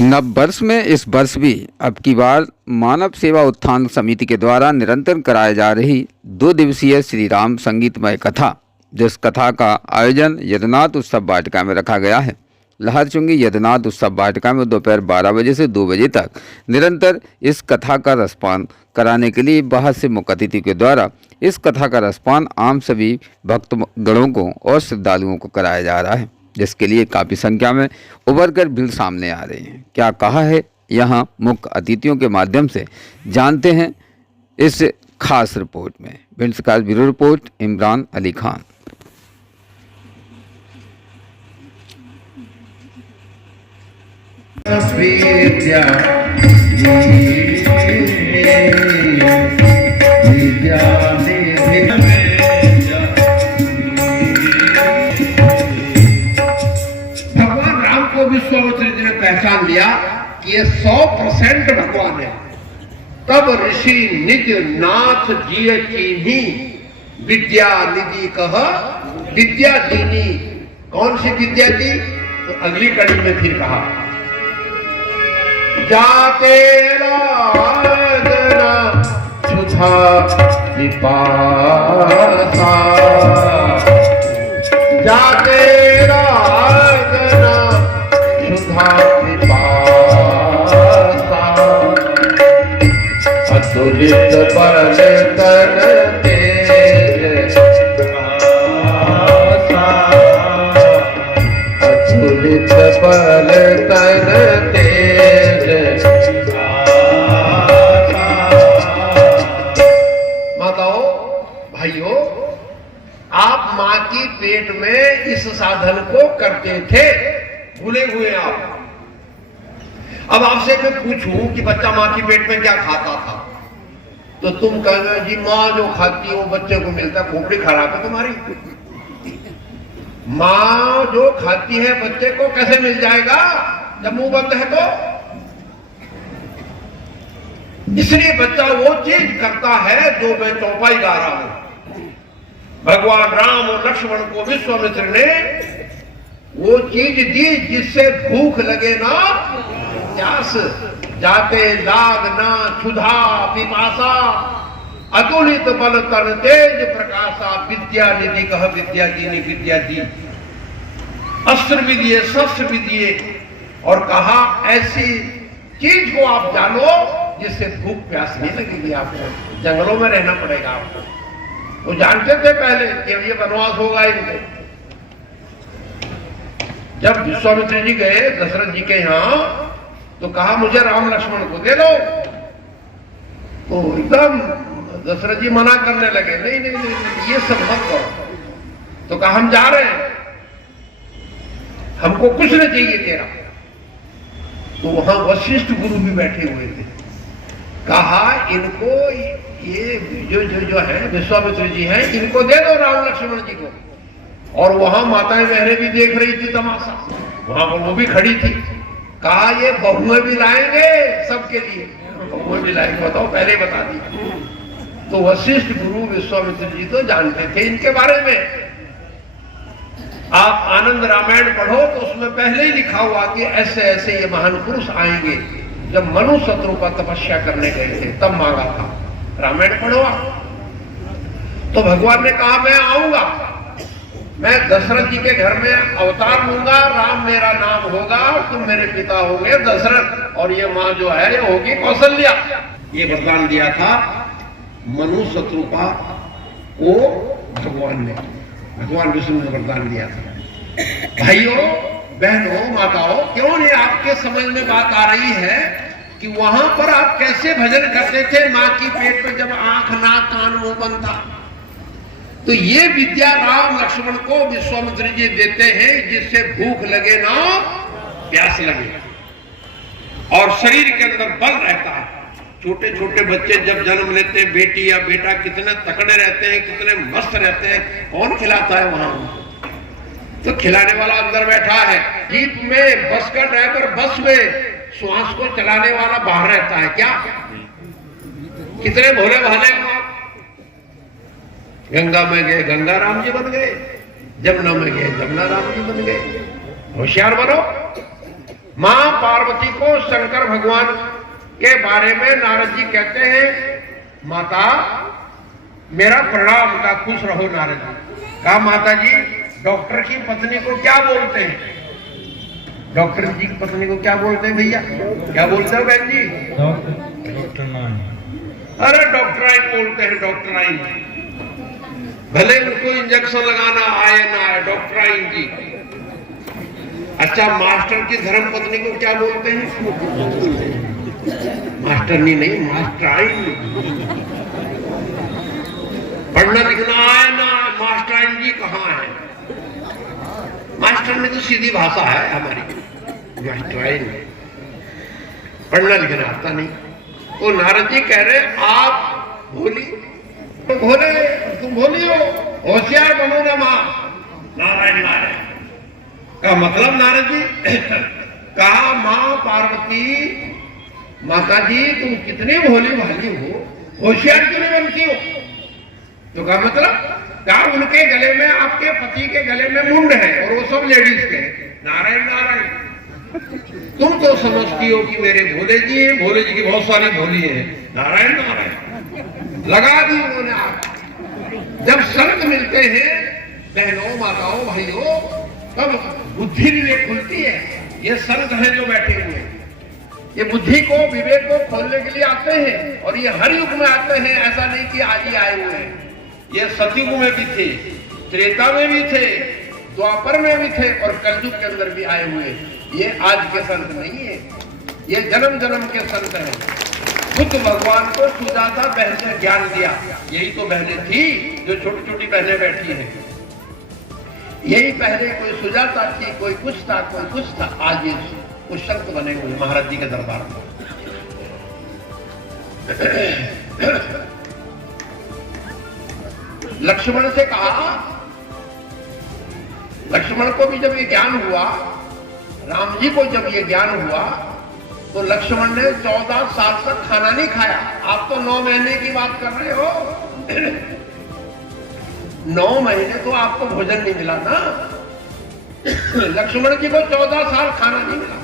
नव वर्ष में इस वर्ष भी अब की बार मानव सेवा उत्थान समिति के द्वारा निरंतर कराई जा रही 2 दिवसीय श्री राम संगीतमय कथा, जिस कथा का आयोजन यदुनाथ उत्सव वाटिका में रखा गया है। लहरचुंगी यदुनाथ उत्सव वाटिका में दोपहर 12 बजे से 2 बजे तक निरंतर इस कथा का रसपान कराने के लिए बाहर से मुख्य अतिथि के द्वारा इस कथा का रसपान आम सभी भक्तगणों को और श्रद्धालुओं को कराया जा रहा है, जिसके लिए काफ़ी संख्या में उभर कर भीड़ सामने आ रही है। क्या कहा है यहाँ मुख्य अतिथियों के माध्यम से जानते हैं इस खास रिपोर्ट में। भिंड का ब्यूरो रिपोर्ट, इमरान अली खान। विश्वामित्र जी ने पहचान लिया कि ये 100% भगवान है। तब ऋषि निज नाथ जिय कीन्ही विद्या निधि कह विद्या दीनी। कौन सी विद्या दी? तो अगली कड़ी में फिर कहा, जाते राजना छुछा विपासा, जाते राजना अतुलित बल तन तेज अतुलित बल तन तेज। माताओं भाइयों, आप माँ की पेट में इस साधन को करते थे, भूले हुए आप। अब आपसे मैं पूछूं कि बच्चा माँ की पेट में क्या खाता था, तो तुम कहोगे जी माँ जो खाती है वो बच्चे को मिलता है। खोपड़ी खराब है तुम्हारी। माँ जो खाती है बच्चे को कैसे मिल जाएगा जब मुंह बंद है तो? इसलिए बच्चा वो चीज करता है जो मैं चौपाई गा रहा हूं। भगवान राम और लक्ष्मण को विश्वामित्र ने वो चीज दी जिससे भूख लगे ना प्यास, जाते लाग ना क्षुधा पिपासा, अतुलित बल तन तेज प्रकाशा, विद्या निधि कह विद्या दीनी विद्या दी। अस्त्र भी दिए, शस्त्र भी दिए और कहा ऐसी चीज को आप जानो जिससे भूख प्यास नहीं लगेगी आपको, जंगलों में रहना पड़ेगा आपको। वो जानते थे पहले कि ये वनवास होगा इनको। जब विश्वामित्र जी गए दशरथ जी के यहाँ तो कहा मुझे राम लक्ष्मण को दे दो, तो एकदम दशरथ जी मना करने लगे, नहीं नहीं नहीं, नहीं ये सब मत करो। तो कहा हम जा रहे हैं, हमको कुछ नहीं चाहिए तेरा। तो वहां वशिष्ठ गुरु भी बैठे हुए थे। कहा इनको ये जो है विश्वामित्र जी हैं, इनको दे दो राम लक्ष्मण जी को। और वहां माताएं बहनें भी देख रही थी तमाशा, वहां पर वो भी खड़ी थी। कहा ये बहुएं भी लाएंगे सबके लिए, बहुएं भी लाएंगे, बताओ पहले बता दी। तो वशिष्ठ गुरु विश्वामित्र जी तो जानते थे इनके बारे में। आप आनंद रामायण पढ़ो तो उसमें पहले ही लिखा हुआ कि ऐसे ऐसे ये महान पुरुष आएंगे। जब मनु शत्रु पर तपस्या करने गए थे तब मांगा था, रामायण पढ़ो आप। तो भगवान ने कहा मैं आऊंगा, मैं दशरथ जी के घर में अवतार लूंगा, राम मेरा नाम होगा, तुम मेरे पिता होंगे दशरथ, और ये माँ जो है ये होगी कौशल्या। ये वरदान दिया था मनु शत्रुपा को भगवान ने, भगवान विष्णु ने वरदान दिया था। भाइयों बहनों माताओं, क्यों नहीं आपके समझ में बात आ रही है कि वहां पर आप कैसे भजन करते थे माँ की पेट में जब आंख नाक कान मुंह बंद था। तो ये विद्या राम लक्ष्मण को विश्वामित्र जी देते हैं जिससे भूख लगे ना प्यास लगे और शरीर के अंदर बल रहता है। छोटे छोटे बच्चे जब जन्म लेते हैं, बेटी या बेटा, कितने तकड़े रहते हैं, कितने मस्त रहते हैं। कौन खिलाता है वहां? तो खिलाने वाला अंदर बैठा है। जीप में बस का ड्राइवर बस में, श्वास को चलाने वाला बाहर रहता है। क्या कितने भोले भाले हैं। गंगा में गए गंगा राम जी बन गए, जमुना में गए जमुना राम जी बन गए। होशियार बनो, मां पार्वती को शंकर भगवान के बारे में नारद जी कहते हैं, माता मेरा प्रणाम, का खुश रहो। नारद जी कहा, माता जी डॉक्टर की पत्नी को क्या बोलते हैं? डॉक्टर जी की पत्नी को क्या बोलते हैं भैया? क्या बोलते हो बहन जी? डॉक्टराइन। अरे डॉक्टराइन बोलते हैं, डॉक्टराइन। भले उनको इंजेक्शन लगाना आए ना आए, डॉक्टराइन जी। अच्छा, मास्टर की धर्म पत्नी को क्या बोलते हैं? मास्टरनी नहीं, मास्टराइन। पढ़ना लिखना आए ना, मास्टराइन जी कहाँ है? मास्टर में तो सीधी भाषा है हमारी, मास्टराइन। पढ़ना लिखना आता नहीं। तो नारद जी कह रहे, आप भोली तो भोले, तुम भोली हो, होशियार बनो ना मां। नारायण नारायण का मतलब नारद जी कहा, मां पार्वती, माता जी तुम कितनी भोली भाली हो, होशियार क्यों नहीं बनती हो? तो क्या मतलब? क्या उनके गले में, आपके पति के गले में मुंड है और वो सब लेडीज के। नारायण नारायण। तुम तो समझती हो कि मेरे भोले जी हैं, भोले जी की बहुत सारी भोली है। नारायण नारायण लगा दी उन्होंने आग। जब संत मिलते हैं बहनों, माताओं, भाइयों, तब बुद्धि विवेक खुलती है। ये संत हैं जो बैठे हुए हैं, ये बुद्धि को, विवेक को खोलने के लिए आते हैं, और ये हर युग में आते हैं। ऐसा नहीं कि आज ही आए हुए हैं। ये सतयुग में भी थे, त्रेता में भी थे, द्वापर में भी थे, और कलयुग के अंदर भी आए हुए। ये आज के संत नहीं है, ये जन्म जन्म के संत हैं। बुद्ध भगवान को सुजाता बहन ने ज्ञान दिया। यही तो बहनें थी जो छोटी छोटी बहनें बैठी हैं। यही पहले कोई सुजाता थी, कोई कुछ था, कोई कुछ था। आज ये कुछ संत बने हुए महाराज जी के दरबार में। लक्ष्मण से कहा, लक्ष्मण को भी जब ये ज्ञान हुआ, राम जी को जब ये ज्ञान हुआ, तो लक्ष्मण ने 14 साल तक खाना नहीं खाया। आप तो 9 महीने की बात कर रहे हो। 9 महीने तो आपको भोजन नहीं मिला ना। लक्ष्मण जी को 14 साल खाना नहीं मिला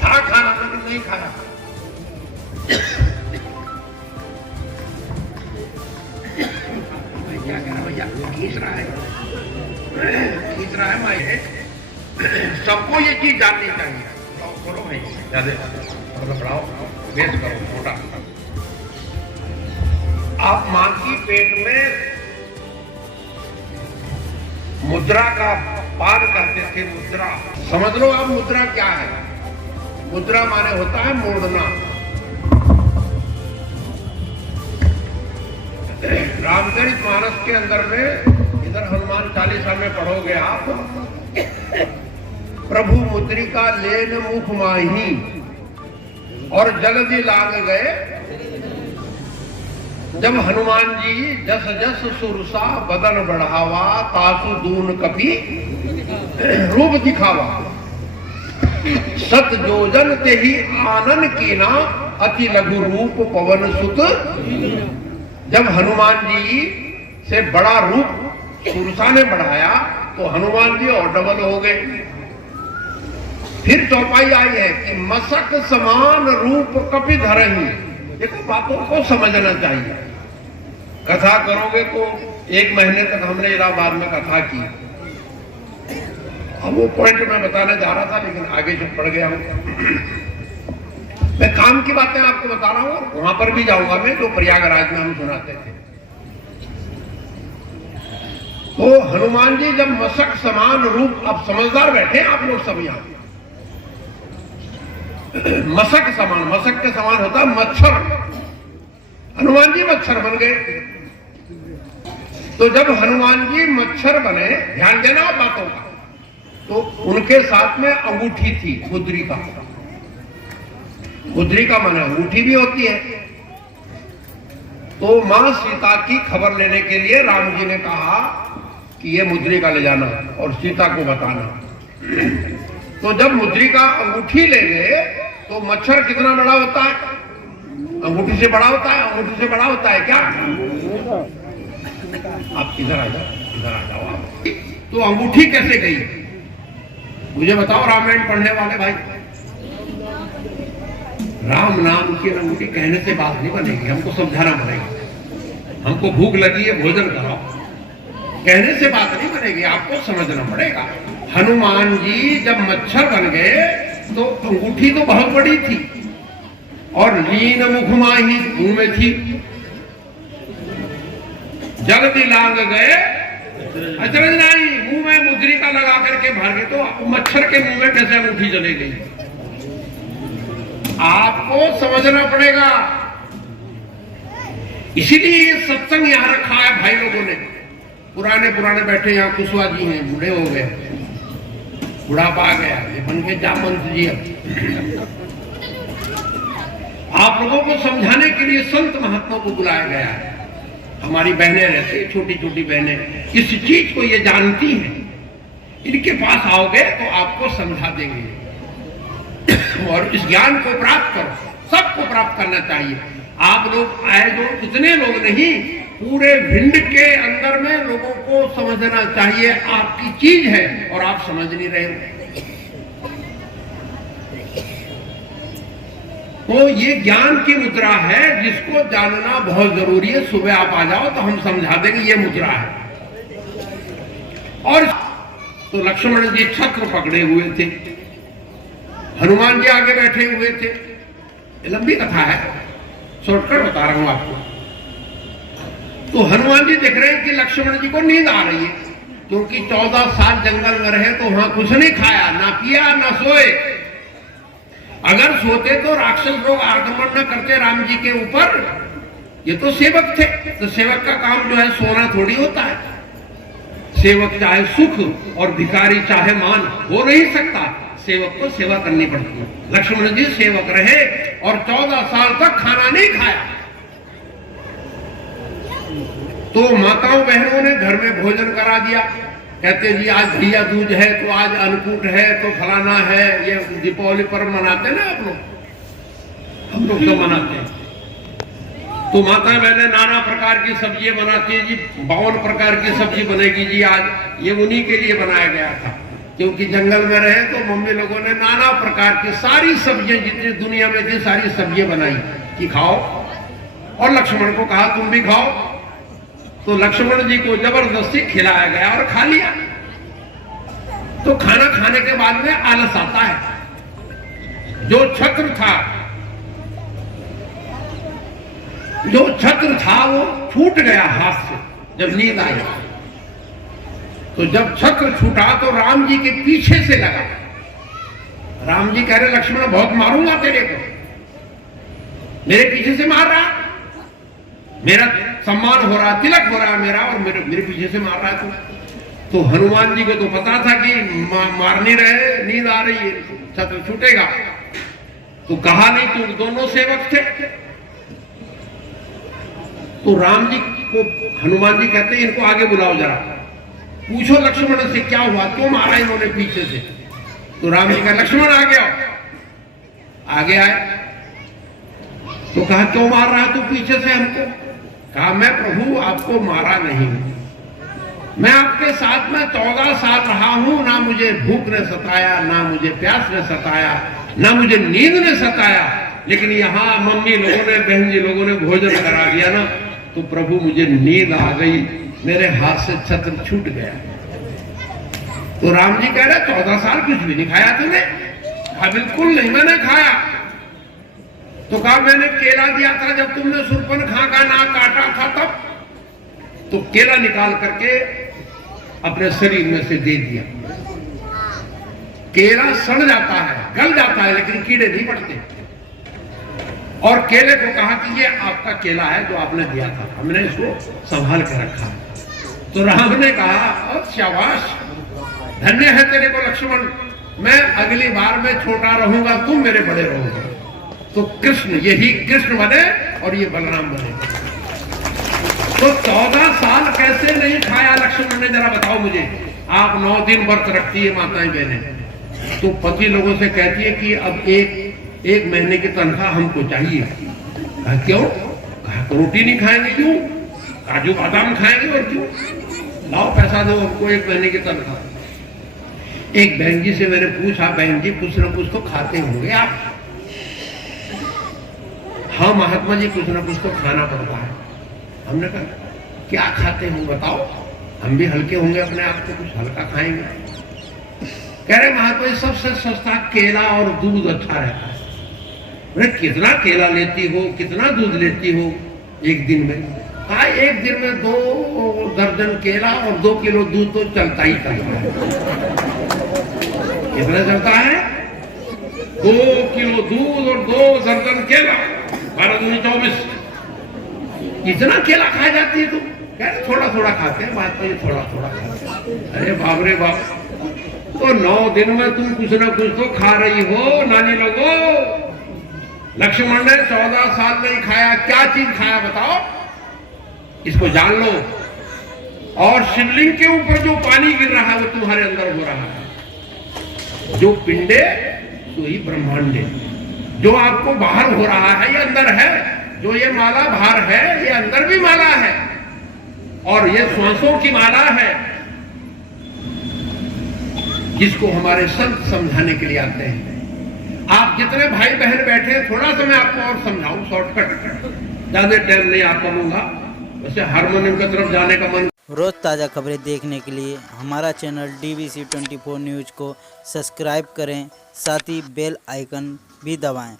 था, खाना लेकिन नहीं खाया। क्या कह रहा भैया? खींच रहा है, खींच रहा है माई। सबको ये चीज जाननी चाहिए। बोलो भाई, मतलब बढ़ाओ, वेस्ट करो, छोटा। आप मां की पेट में मुद्रा का पान करते थे। मुद्रा समझ लो आप, मुद्रा क्या है? मुद्रा माने होता है मोड़ना। रामचरित मानस के अंदर में, इधर हनुमान चालीसा में पढ़ोगे आप, प्रभु मुद्रिका लेन मुख माही और जल्दी लाग गए। जब हनुमान जी जस जस सुरसा बदन बढ़ावा, तासु दून कपि रूप दिखावा। सत जोजन ते ही आनन कीना, अति लघु रूप पवन सुत। जब हनुमान जी से बड़ा रूप सुरसा ने बढ़ाया, तो हनुमान जी और डबल हो गए। फिर चौपाई आई है कि मसक समान रूप कपि धरहि। देखो, बातों को समझना चाहिए। कथा करोगे तो 1 महीने तक हमने इलाहाबाद में कथा की। अब वो पॉइंट मैं बताने जा रहा था, लेकिन आगे जो पड़ गया हूं। मैं काम की बातें आपको बता रहा हूं, वहां पर भी जाऊंगा मैं, जो प्रयागराज में हम सुनाते थे। तो हनुमान जी जब मसक समान रूप, अब समझदार बैठे आप लोग सब यहां। मसक समान, मसक के समान होता है मच्छर। हनुमान जी मच्छर बन गए। तो जब हनुमान जी मच्छर बने, ध्यान देना आप बातों का, तो उनके साथ में अंगूठी थी, मुद्रिका। मुद्रिका माने अंगूठी भी होती है। तो मां सीता की खबर लेने के लिए राम जी ने कहा कि ये मुद्रिका ले जाना और सीता को बताना। तो जब मुद्रिका अंगूठी ले गए, तो मच्छर कितना बड़ा होता है? अंगूठी से बड़ा होता है। अंगूठी से बड़ा होता है क्या? आप इधर आ जाओ, इधर आ जाओ आप। तो अंगूठी कैसे गई? मुझे बताओ रामायण पढ़ने वाले भाई, राम नाम की रंगोली कहने से बात नहीं बनेगी, हमको समझाना पड़ेगा। हमको भूख लगी है भोजन कराओ, कहने से बात नहीं बनेगी, आपको समझना पड़ेगा। हनुमान जी जब मच्छर बन गए तो अंगूठी तो बहुत बड़ी थी और लीन मुख माही मुंह में थी। जगति लांग गए अचरज नहीं, मुंह में मुद्रिका लगा करके भर गए, तो मच्छर के मुंह में कैसे अंगूठी चले गई? आपको समझना पड़ेगा। इसीलिए ये सत्संग यहां रखा है भाई लोगों ने। पुराने बैठे यहाँ कुशवाहा जी हैं, बूढ़े हो गए, बुढ़ापा आ गया, ये बन गए जामवंत जी। आप लोगों को समझाने के लिए संत महात्मा को बुलाया गया है। हमारी बहनें रहती है, छोटी छोटी बहनें इस चीज को ये जानती हैं, इनके पास आओगे तो आपको समझा देंगे और इस ज्ञान को प्राप्त करो। सबको प्राप्त करना चाहिए। आप लोग आए जो इतने लोग नहीं, पूरे भिंड के अंदर में लोगों को समझना चाहिए आपकी चीज है और आप समझ नहीं रहे हो। तो ये ज्ञान की मुद्रा है जिसको जानना बहुत जरूरी है। सुबह आप आ जाओ तो हम समझा देंगे ये मुद्रा है। और तो लक्ष्मण जी छत्र पकड़े हुए थे, हनुमान जी आगे बैठे हुए थे। लंबी कथा है, शॉर्टकट बता रहा हूं आपको। तो हनुमान जी देख रहे हैं कि लक्ष्मण जी को नींद आ रही है, क्योंकि 14 साल जंगल में रहे तो वहां कुछ नहीं खाया, ना पिया, ना सोए। अगर सोते तो राक्षस लोग आक्रमण न करते राम जी के ऊपर। ये तो सेवक थे, तो सेवक का काम जो है सोना थोड़ी होता है। सेवक चाहे सुख और भिखारी चाहे मान, हो नहीं सकता। सेवक को सेवा करनी पड़ती है। लक्ष्मण जी सेवक रहे और 14 साल तक खाना नहीं खाया। तो माताओं बहनों ने घर में भोजन करा दिया। कहते जी आज भैया दूज है, तो आज अन्नकूट है, तो फलाना है। ये दीपावली पर्व मनाते ना आप लोग, हम लोग तो मनाते हैं। तो माता बहनें नाना प्रकार की सब्जी बनाती है जी। 52 प्रकार की सब्जी बनेगी जी आज। ये उन्हीं के लिए बनाया गया था, क्योंकि जंगल में रहे तो मम्मी लोगों ने नाना प्रकार की सारी सब्जियां जितनी दुनिया में थी सारी सब्जियां बनाई कि खाओ। और लक्ष्मण को कहा तुम भी खाओ। तो लक्ष्मण जी को जबरदस्ती खिलाया गया और खा लिया। तो खाना खाने के बाद में आलस आता है। जो छत्र था वो छूट गया हाथ से जब नींद आई। तो जब छत्र छूटा तो राम जी के पीछे से लगा। राम जी कह रहे लक्ष्मण बहुत मारूंगा तेरे को, मेरे पीछे से मार रहा, मेरा सम्मान हो रहा, तिलक हो रहा मेरा, और मेरे पीछे से मार रहा है तू। तो हनुमान जी को तो पता था कि मार नहीं रहे, नींद आ रही है, छत्र छूटेगा। तो कहा नहीं, तो दोनों सेवक थे। तो राम जी को हनुमान जी कहते हैं इनको आगे बुलाओ जरा, पूछो लक्ष्मण से क्या हुआ, क्यों मारा इन्होंने पीछे से। तो राम जी का लक्ष्मण आ गया, आगे आए। तो कहा क्यों मार रहा है तू पीछे से हमको? कहा मैं प्रभु आपको मारा नहीं, मैं आपके साथ में 14 साल रहा हूं, ना मुझे भूख ने सताया, ना मुझे प्यास ने सताया, ना मुझे नींद ने सताया। लेकिन यहाँ मम्मी लोगों ने, बहन जी लोगों ने भोजन करा दिया ना, तो प्रभु मुझे नींद आ गई, मेरे हाथ से छत्र छूट गया। तो राम जी कह रहे 14 साल कुछ भी नहीं खाया तूने? कहा बिल्कुल नहीं मैंने खाया। तो कहा मैंने केला दिया था जब तुमने शूर्पणखा का नाक काटा था तब। तो केला निकाल करके अपने शरीर में से दे दिया। केला सड़ जाता है, गल जाता है, लेकिन कीड़े नहीं पड़ते। और केले को कहा कि ये आपका केला है जो आपने दिया था, हमने इसको संभाल के रखा। तो राम ने कहा शाबाश, धन्य है तेरे को लक्ष्मण, मैं अगली बार में छोटा रहूंगा, तुम मेरे बड़े रहोगे। तो कृष्ण, यही कृष्ण बने और ये बलराम बने। तो 14 साल कैसे नहीं खाया लक्ष्मण ने, जरा बताओ मुझे। आप 9 दिन व्रत रखती है माताएं बहनें, तो पति लोगों से कहती है कि अब एक महीने की तनख्वाह हमको चाहिए। कहा क्यों? कहा रोटी नहीं खाएंगे, क्यों? काजू बादाम खाएंगे, और क्यों? लाओ पैसा दो हमको 1 महीने की तनख्वाह। एक बहन जी से मैंने पूछा, बहन जी कुछ ना कुछ तो खाते होंगे आप? हाँ महात्मा जी, कुछ ना कुछ तो खाना पड़ता है। हमने कहा क्या खाते हो बताओ, हम भी हल्के होंगे, अपने आप को कुछ हल्का खाएंगे। कह रहे महात्मा जी सबसे सस्ता केला और दूध अच्छा रहता है। अरे कितना केला लेती हो, कितना दूध लेती हो एक दिन में? कहा एक दिन में 2 दर्जन केला और 2 किलो दूध तो चलता ही चलता है। कितना चलता है? 2 किलो दूध और 2 दर्जन केला, 12 दूनी 24। इतना केला खा जाती है तू? कह रहे थोड़ा थोड़ा खाते हैं महात्मा जी, थोड़ा थोड़ा खाते हैं। अरे बाप रे बाप, तो 9 दिन में तुम कुछ ना कुछ तो खा रही हो नानी लोगो। लक्ष्मण ने 14 साल नहीं खाया, क्या चीज खाया बताओ, इसको जान लो। और शिवलिंग के ऊपर जो पानी गिर रहा है वो तुम्हारे अंदर हो रहा है। जो पिंडे तो ही ब्रह्मांडे, जो आपको बाहर हो रहा है ये अंदर है। जो ये माला बाहर है ये अंदर भी माला है, और ये श्वासों की माला है, जिसको हमारे संत समझाने के लिए आते हैं। आप जितने भाई बहन बैठे हैं, थोड़ा सा मैं आपको और समझाऊं शॉर्टकट, ज्यादा टाइम नहीं आपको लूंगा। वैसे हारमोनियम की तरफ जाने का मन। रोज़ ताज़ा खबरें देखने के लिए हमारा चैनल DBC 24 न्यूज़ को सब्सक्राइब करें, साथ ही बेल आइकन भी दबाएं।